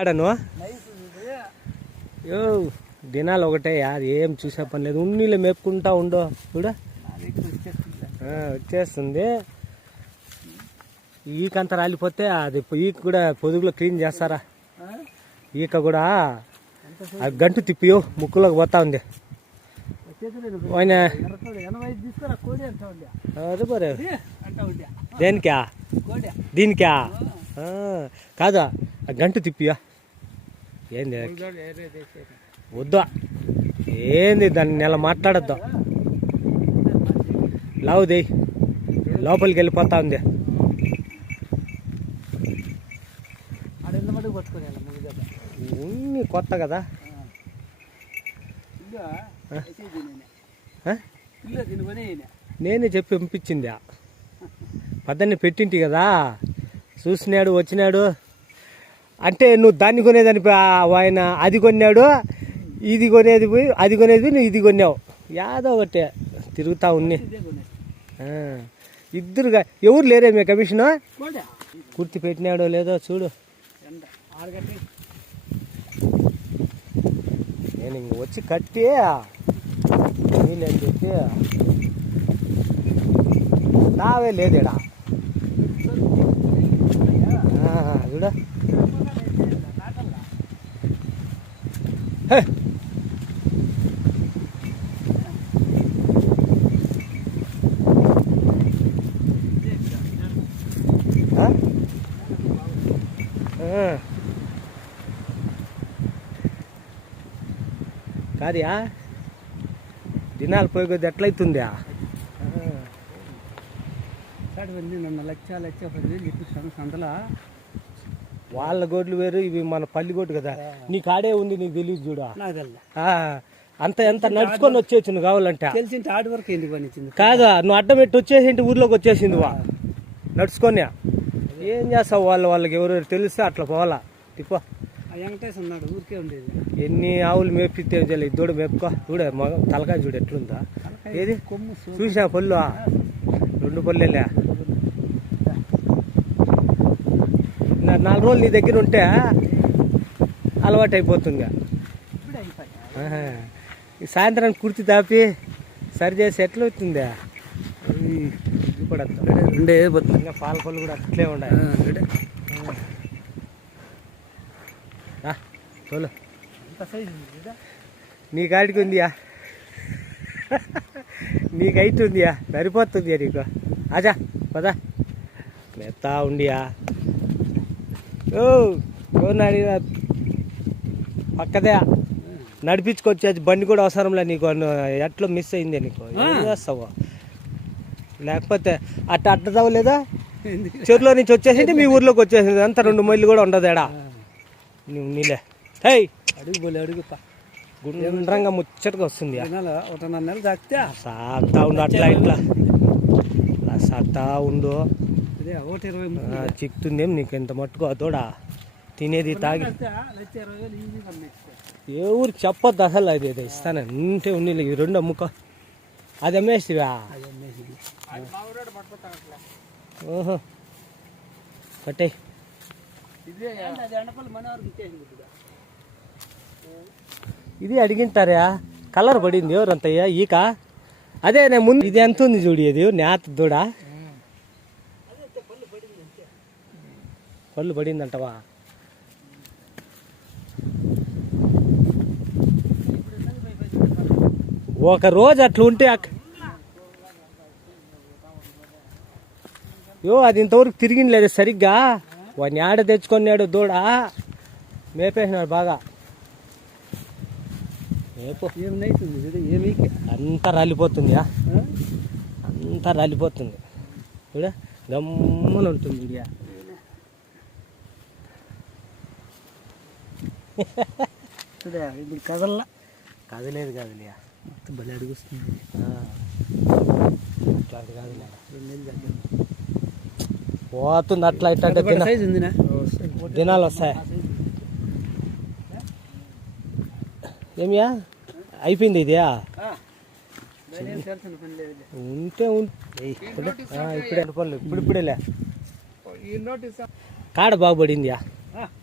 ఆడను యో దినాలు ఒకటే అది ఏం చూసే పని లేదు. ఉన్నీళ్ళు మేపుకుంటా ఉండో. చూడ. వచ్చేస్తుంది. ఈకంత రాలిపోతే అది ఈక కూడా పొదుగులో క్లీన్ చేస్తారా? ఈక కూడా ఆ గంటు తిప్పియో ముక్కులోకి పోతా ఉంది. ఆయన అదే మరి. దేనికా? దీనికా? కాదా? గంటు తిప్పియా. ఏంది? వద్దా. ఏంది దాన్ని నెల మాట్లాడద్దు. లావు దేయ్ లోపలికి వెళ్ళిపోతా ఉంది. ఉన్ని కొత్త కదా? నేనే. చెప్పి పంపించింది. పద్దన్ని పెట్టింటి కదా. చూసినాడు వచ్చినాడు. అంటే నువ్వు దాన్ని కొనేదని ఆయన అది కొన్నాడు ఇది కొనేది పోయి అది కొనేది పోయి నువ్వు ఇది కొన్నావు. యాదో ఒకటే తిరుగుతా ఉన్ని. ఇద్దరుగా ఎవరు లేరే మీ కమిషను? కుర్తి పెట్టినాడో లేదో చూడు. నేను ఇంక వచ్చి కట్టి నీళ్ళు అని చెప్పి. తావే లేదేడా? చూడ. కాదయా దినాలు పోయి కొద్ది ఎట్లయితుందా నన్ను లక్ష లక్ష పది సంతలా? వాళ్ళ గోడ్లు వేరు ఇవి మన పల్లి గోడ్డు కదా. నీకు ఆడే ఉంది నీకు తెలియదు చూడ. అంత ఎంత నడుచుకొని వచ్చేచ్చు నువ్వు కావాలంటే. తెలిసింటే ఆడి వరకు ఎందుకు పనిచ్చింది? కాదా నువ్వు అడ్డం పెట్టి వచ్చేసింటి ఊర్లోకి వచ్చేసింది వా. నడుచుకొని. ఏం చేస్తావు వాళ్ళు వాళ్ళకి? ఎవరు తెలిస్తే అట్లా పోవాలా? తిప్పో. వెంకటేష్ ఉన్నాడు ఊరికే ఉండేది. ఎన్ని ఆవులు మేపితే తెలియదు దూడ మేపుకో. చూడ మగ తలకాయ చూడు ఎట్లుందా? ఏది? కొమ్ము చూసా పళ్ళు? రెండు పల్లెలే నా నాలుగు రోజులు నీ దగ్గర ఉంటే అలవాటు అయిపోతుంది ఇప్పుడే అయిపోయి ఆహా. ఈ సాయంత్రం కుర్తి తాపి సరి చేసి ఎట్లా అవుతుందా ఇప్పుడు రెండే పోతుంది ఇంకా పాల పళ్ళు కూడా అట్లే రా, తోలు. నీ కాడికి ఉందియా? నీకు హైట్ ఉందియా? సరిపోతుందియా నీకు? ఆజా పదా. మెత్తా ఉండియా ఓ నాడి పక్కదే. నడిపించుకొచ్చేది బండి కూడా అవసరంలే నీకు. ఎట్లా మిస్ అయింది నీకు. ఏం చేస్తావు? లేకపోతే అట్ట అట్ట ఎందుకు? చెరులో నుంచి వచ్చేసింది మీ ఊర్లోకి వచ్చేసింది. అంత రెండు మైళ్ళు కూడా ఉండదు ఎడా నువ్వు నీలే. హే అడుగు పోలే అడుగు పా గుండ్రంగా ముచ్చటగా వస్తుంది ఒకటిన్నర నెలలు సాగుతా ఉండు అట్లా ఇట్లా. సాగుతా ఉండు. అదే ఒకటి ఇరవై చిక్తుందేం నీకు ఎంత మట్టుకో అదోడా? తినేది తాగి. ఊరికి చెప్పొద్దు అసలు అది ఇది ఇస్తాను. ఉంటే ఉండి ఈ రెండు అమ్ముకో. అది అమ్మేసివా? అది ఓహో. కట్టే ఇది అడిగింటారా? కలర్ పడింది ఎవరంతయ్యా ఈక? అదే నేను ముందు ఇది ఎంత ఉంది చూడు ఇది? నేత దూడ. పళ్ళు పడిందంటవా? ఒక రోజు అట్లా ఉంటే యో అది ఇంతవరకు తిరిగింది సరిగ్గా. వాడిని ఆడ తెచ్చుకున్నాడు దూడ. మేపేసినాడు బాగా మేపు ఏం నైతుంది ఇది ఏమి అంతా రాలిపోతుందా అంతా రాలిపోతుంది. చూడ గమ్మున ఉంటుంది ఇడియా. చూడే ఇప్పుడు కదల్లా? కదలేదు కదలియా మొత్తం భలే అడుగుస్తుంది. అట్లాంటి తగ్గింది. పోతుంది అట్లా ఇట్లా దినాలు వస్తాయి. ఏమియా అయిపోయింది ఇదే తెలిసిన పని లేదు ఉంటే ఉం- ఏయ్, ఇప్పుడే ఆ, ఇప్పుడే అనుకోలే ఇప్పుడు ఇప్పుడేలే ఈ నోటీస్ కాడ బాగుపడిందియా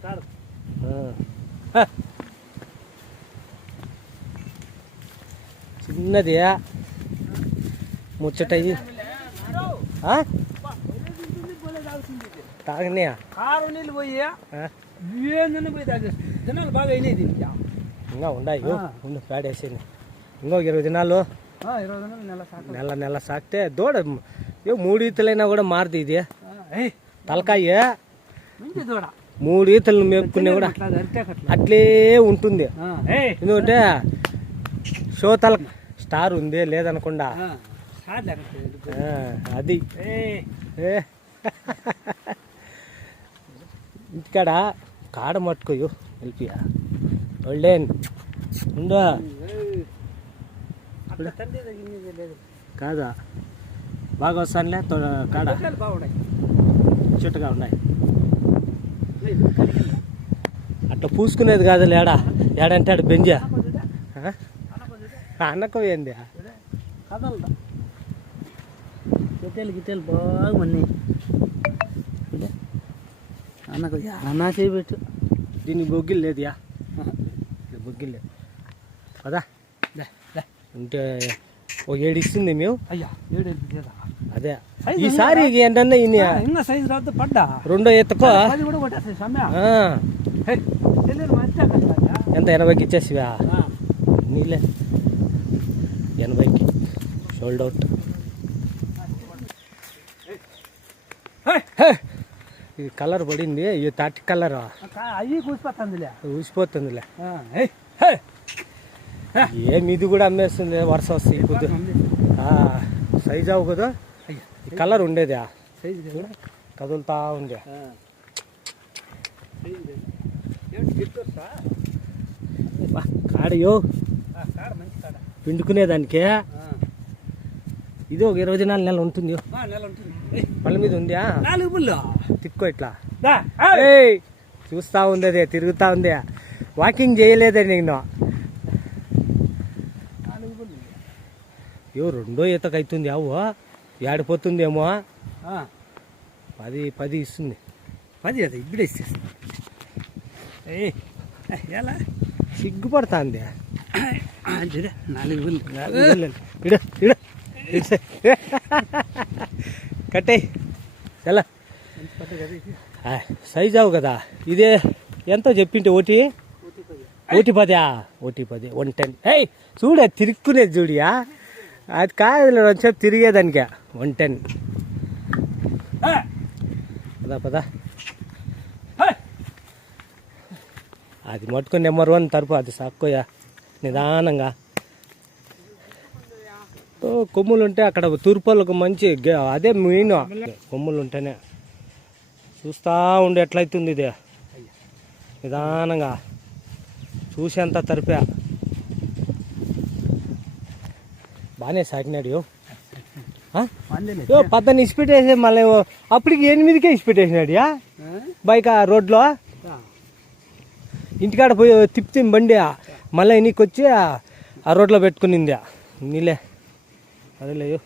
కాదు ఆ, హ. చిన్నది ముచ్చటయ్యి ఆ? తాగనీయా కారు నీళ్ళు పోయి ఆ? ఏందని పోయి తాగేస్తుంది జనాలు బాగా అయినాయి దీనికి ఇంకా ఉన్నాయి. ఉండు పేడేసింది ఇంకో ఇరవై దినాలు నెల నెల సాకితే దూడ ఏ మూడు ఈతలైనా కూడా మారుతుంది ఇది. తలకాయ. మూడు ఈతలు మేపుకునే కూడా అట్లా ఉంటుంది. ఎందుకంటే షోతల స్టార్ ఉంది లేదనకుండా. అది. ఇంటికాడ కాడ మట్టుకోయు వెళ్ళిపియా ఒళ్ళేన్ ఉందా కాదా బాగా వస్తానులే కాడ చుట్టగా ఉన్నాయి? అట్లా పూసుకునేది కాదు ఏడా ఏడంటే ఆడ బెంజా? అన్నకం ఏంది గిట్టెలు గిట్టెలు బాగా చూడే. అన్నకు అన్నా చేయబెట్టు దీనికి బొగ్గిలు లేదు యా బొగ్గిలు లేదు కదా లే, లే. ఉంటే ఓ ఏడు ఇస్తుంది మేము అయ్యా ఏడు లేదా అదే సైజు ఈసారి ఏంటన్నా ఇన్ని ఇంకా సైజు రాదు పడ్డా రెండో ఎత్తుకో పది కూడా కొట్టేస్తాయి సమ్మె ఆ, ఇది కలర్ పడింది. ఇది తాటి కలర్. కూసిపోతుందిలే. ఊసిపోతుందిలే. ఏయ్, ఏమి ఇది కూడా అమ్మేస్తుంది వర్షం వస్తుంది కొద్ది సైజ్ అవు కదా. కలర్ ఉండేది సైజు కదా? కదులుతా ఉంది కాడయో. కాడ కాడ. పిండుకునేదానికి. ఇది ఒక ఇరవై దినాల నెల ఉంటుంది. పళ్ళ మీద ఉందా? నాలుగు పుల్లు. తిక్కో ఇట్లా. చూస్తా ఉంది అదే తిరుగుతా ఉంది. వాకింగ్ చేయలేదే నేను నాలుగు పుల్లు. యో రెండో ఈతకు అవుతుంది అవు ఏడిపోతుందేమో. ఆ, పది పది ఇస్తుంది. పది అది ఇప్పుడే ఇచ్చేసి ఏయ్ ఏ, ఎలా? సిగ్గుపడుతుంది. నాలుగు కట్టే. ఎలా సైజ్ అవు కదా. ఇదే ఎంతో చెప్పింటే ఓటి? ఓటీ పదా. ఓటీ పది. One ten. ఏయ్ చూడ తిరుక్కునేది చూడియా అది కాదు కొంచెం తిరిగేదానికే. One ten. పదా పదా. అది మట్టుకుని నెంబర్ వన్ తరపు అది సాక్కోయా. నిదానంగా. కొమ్ములు ఉంటే అక్కడ తూర్పులకు మంచి అదే మెయిన్ కొమ్ములు ఉంటేనే చూస్తా ఉండే ఎట్లయితుంది ఇది. నిదానంగా చూసేంత తరిపా. బాగానే సాగినాడు యో. పద్దెని ఇసిపెట్టేసి మళ్ళీ అప్పటికి ఎనిమిదికే ఇసిపెట్టేసినాడు యా? ఆ? బైక్ ఆ. రోడ్లో. ఇంటికాడ పోయి తిప్పితే బండి మళ్ళీ నీకు వచ్చి ఆ రోడ్లో పెట్టుకునింది నీలే. അതല്ലയോ